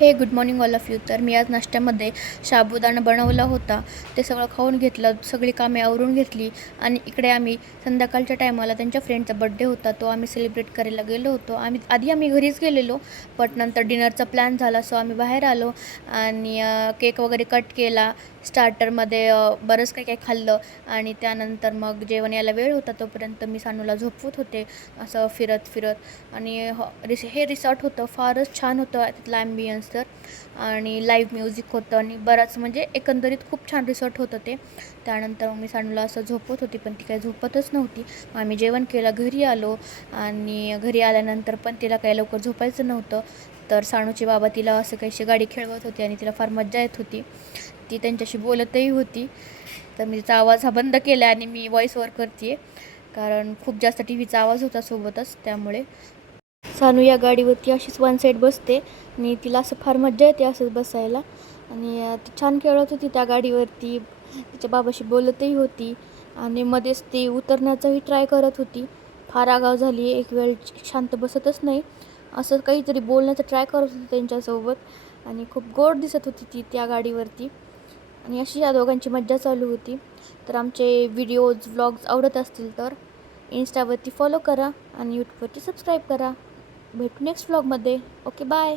हे good morning all of you. तर मी आज नाश्त्यामध्ये साबुदाणा बनवला होता. ते सगळं खाऊन घेतलं, सगळी कामे आवरून घेतली आणि इकडे आम्ही संध्याकाळच्या टायमाला त्यांच्या फ्रेंडचा बड्डे होता, तो आम्ही सेलिब्रेट करायला गेलो होतो. आम्ही घरीच गेलेलो, बट नंतर डिनरचा प्लॅन झाला, सो आम्ही बाहेर आलो आणि केक वगैरे कट केला. स्टार्टरमध्ये बरंच काही काही खाल्लं आणि त्यानंतर मग जेवण यायला वेळ होता, तोपर्यंत मी सानूला झोपवत होते असं फिरत फिरत. आणि हे रिसॉर्ट होतं, फारच छान होतं तिथलं ॲम्बियन्स तर, आणि लाईव्ह म्युझिक होतं आणि बराच म्हणजे एकंदरीत खूप छान रिसॉर्ट होतं ते. त्यानंतर मग मी सानूला असं झोपवत होती, पण ती काही झोपतच नव्हती. आम्ही जेवण केलं, घरी आलो आणि घरी आल्यानंतर पण तिला काही लवकर झोपायचं नव्हतं. तर सानूचे बाबा तिला असं काहीशी गाडी खेळवत होते आणि तिला फार मज्जा येत होती. ती त्यांच्याशी बोलतही होती. तर मी तिचा आवाज हा बंद केला आणि मी व्हॉईस ओव्हर करते आहे, कारण खूप जास्त टी व्हीचा आवाज होता सोबतच. त्यामुळे सानू या गाडीवरती अशीच वन साईड बसते आणि तिला असं फार मज्जा येते असंच बसायला. आणि ती छान खेळत होती त्या गाडीवरती, तिच्या बाबाशी बोलतही होती आणि मध्येच ती उतरण्याचाही ट्राय करत होती. फार आगाव झाली, एक वेळ शांत बसतच नाही, असं काहीतरी बोलण्याचा ट्राय करत होती त्यांच्यासोबत आणि खूप गोड दिसत होती ती त्या गाडीवरती. आणि अशी या दोघांची मज्जा चालू होती. तर आमचे व्हिडिओज व्लॉग्स आवडत असतील तर इंस्टावरती फॉलो करा आणि यूट्यूबवरती सबस्क्राईब करा. भेटू नेक्स्ट व्लॉगमध्ये. Okay, bye.